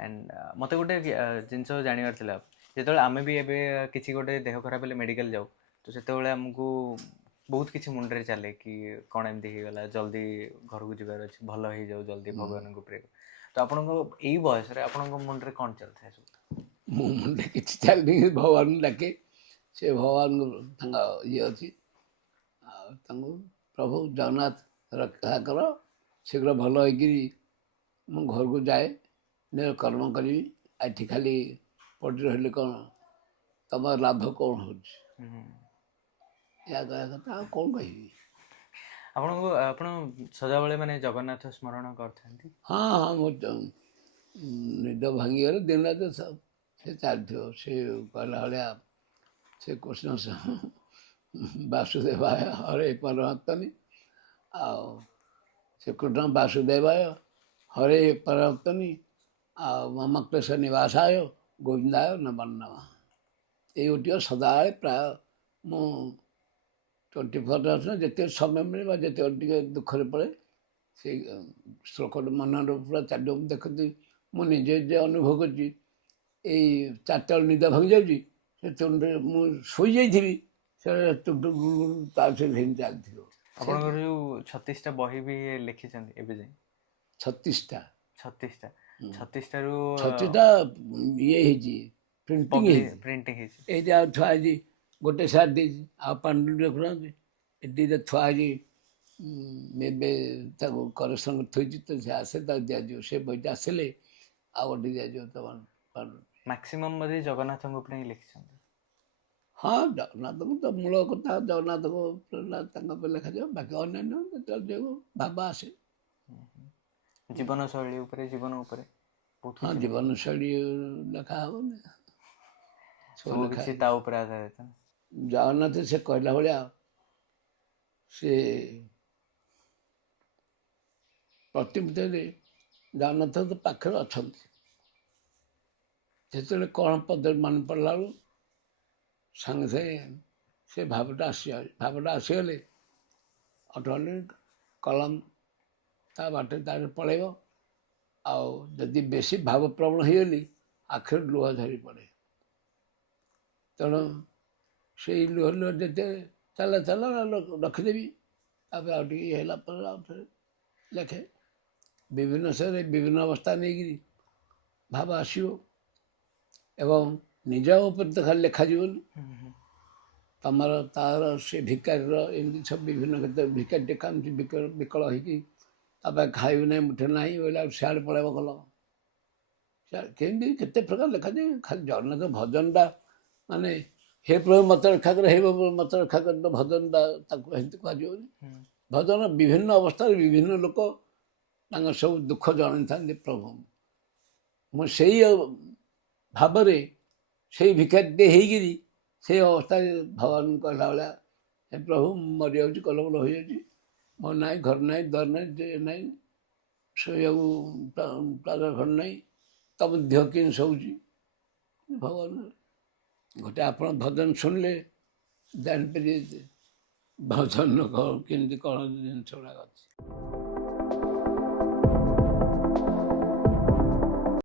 And मत गोटे जिनस जानवर था जो आम भी एवं किसी गोटे देह खराब है मेडिकल जाऊ तो से आमको बहुत किसी मुंडे चले कि कौन एमती हो गला जल्दी घर को जबार अच्छे भल हो जाऊ जल्दी भगवान को प्रे तो आपण यही बयस आपण मुंडे कौन चलता है सब मो मुंडे किसी चलनी भगवान डाके से भगवान ये अच्छी प्रभु जगन्नाथ रक्षा कर शीघ्र भल हो घर को जाए निज कर्म करी एठी खाली पड़ी रही कौन तुम लाभ कौन हो कथा कौन कह आप सदाबले माने जगन्नाथ स्मरण करते हाँ हाँ मो निद भांगीगले दिन रात सब से चलती से कहला भाया से कृष्ण वासुदेवाय हरे परमात्मनि से कृष्ण वासुदेवाय हरे परमात्मनि मम क्लेश निवासाय गोविंदाय नमो नमः ये गोटे सदा प्राय मु 24 आवर्स जिते समय मिले जिते दुखरे पड़े से श्लोक मन पूरा चार्य देखती मुझे अनुभव कर चार्टा निद भांगी जाऊँगी मुई जाइए चलती आपनकर जो 36टा बही भी लिखिछन एबे जाय 36टा 36टा रो 36टा ये हेजी प्रिंटिंग हेजी ए जा थुआ जी गोटे साथ दे आ पांडु देखुना एडी जे थुआ जी मेबे ताको करेक्शन थोइजी तो से आसे ता दिया जो से बही आसले आ गोटे दिया जो तवन मैक्सिमम मध्ये जगन्नाथ को अपने लिखिछन हाँ जगन्नाथ को तो मूल कथा जगन्नाथ को लिखा जाए बाकी अन्य भाव आसे जीवन शैली उपरे जीवन उपरे हाँ जीवन शैली लिखा हम सब किसी ता उपरे आधारित जगन्नाथ से कहला भाया से प्रतिमूर्ति जगन्नाथ तो पाखे अच्छा जो कौन पद मन पड़ा संगे संगे से भावटा आसीगले ऑटोमेटिक कलम ता बाटे तार पलैब आदि बेसी भाव प्रवण होगली आखिर लुह झरी पड़े तेणु से लुह लुह देते चला चला रखिदेवी तापर लेखे विभिन्न से विभिन्न अवस्था नहीं भाव आसो एवं निज उपर तो खाली लिखा तमर तार से भिकार एमती सब विभिन्न क्षेत्र भिकार टेका विकल हो खाइबू ना मुठे ना बोला सियाड़े पड़े कल कमी केते प्रकार लिखा जाए खाली जगन्नाथ भजनटा माने हे प्रभु मत रक्षा कर हे प्रभु मत रक्षा कर भजनटा कह भजन विभिन्न अवस्था विभिन्न लोक सब दुख जन था प्रभु मुझे भाव से भिखारी होगी से अवस्था भगवान कहला भाया हे प्रभु मरी जाऊँ कलबल हो जाऊँ मो ना घर ना द्वार ना शोक घर ना तब देह कि शोची भगवान गोटे आप भजन शुणिले जापर भजन कमी कौन जिन गुड़ाक अच्छी।